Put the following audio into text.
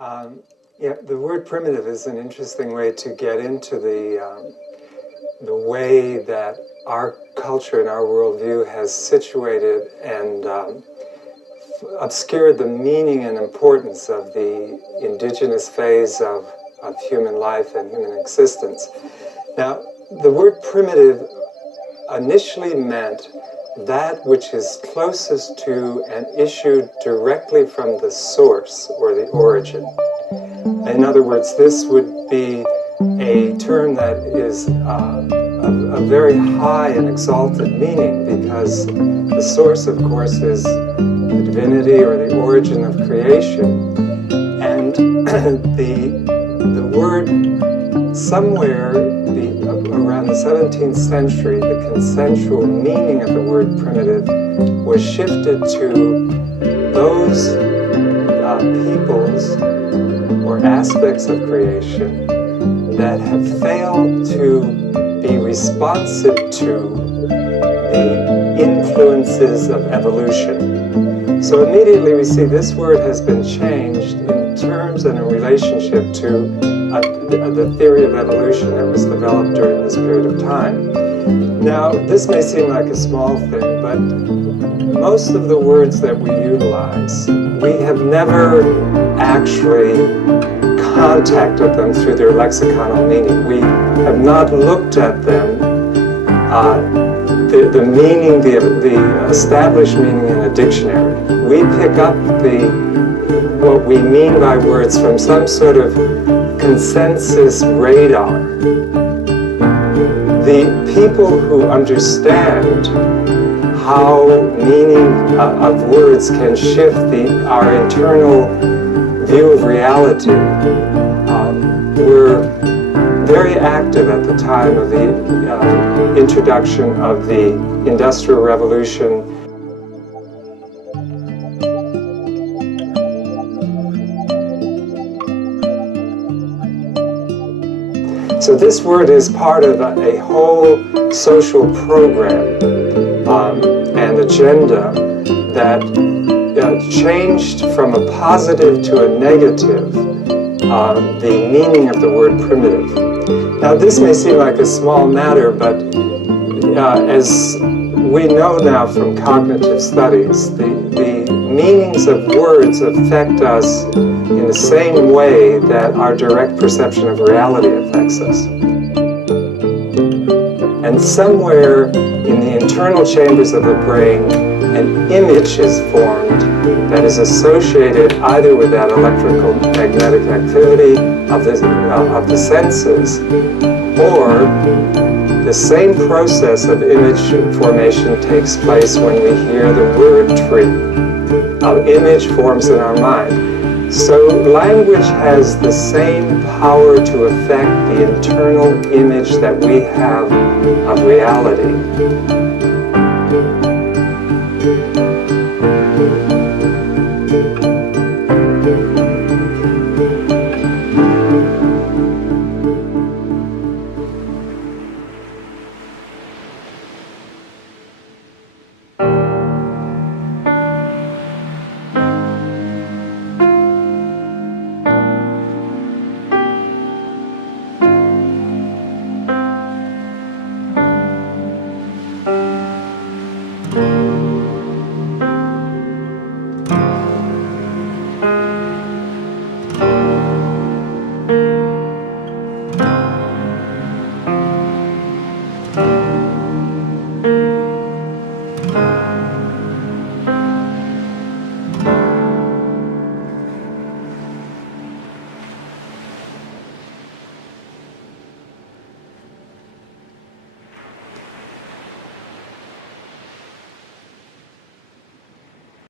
Yeah, the word primitive is an interesting way to get into the way that our culture and our worldview has situated and obscured the meaning and importance of the indigenous phase of human life and human existence. Now, the word primitive initially meant that which is closest to and issued directly from the source or the origin. In other words, this would be a term that is a very high and exalted meaning, because the source, of course, is the divinity or the origin of creation. And the word somewhere around the 17th century, the consensual meaning of the word primitive was shifted to those peoples or aspects of creation that have failed to be responsive to the influences of evolution. So immediately we see this word has been changed in terms and in relationship to the theory of evolution that was developed during this period of time. Now, this may seem like a small thing, but most of the words that we utilize, we have never actually contacted them through their lexiconal meaning. We have not looked at them, the meaning, the established meaning in a dictionary. We pick up what we mean by words from some sort of consensus radar. The people who understand how meaning of words can shift our internal view of reality were very active at the time of the introduction of the Industrial Revolution. So this word is part of a whole social program and agenda that changed from a positive to a negative the meaning of the word primitive. Now this may seem like a small matter, but as we know now from cognitive studies, the meanings of words affect us in the same way that our direct perception of reality affects us. And somewhere in the internal chambers of the brain, an image is formed that is associated either with that electrical magnetic activity of the senses, or the same process of image formation takes place when we hear the word tree. An image forms in our mind. So language has the same power to affect the internal image that we have of reality.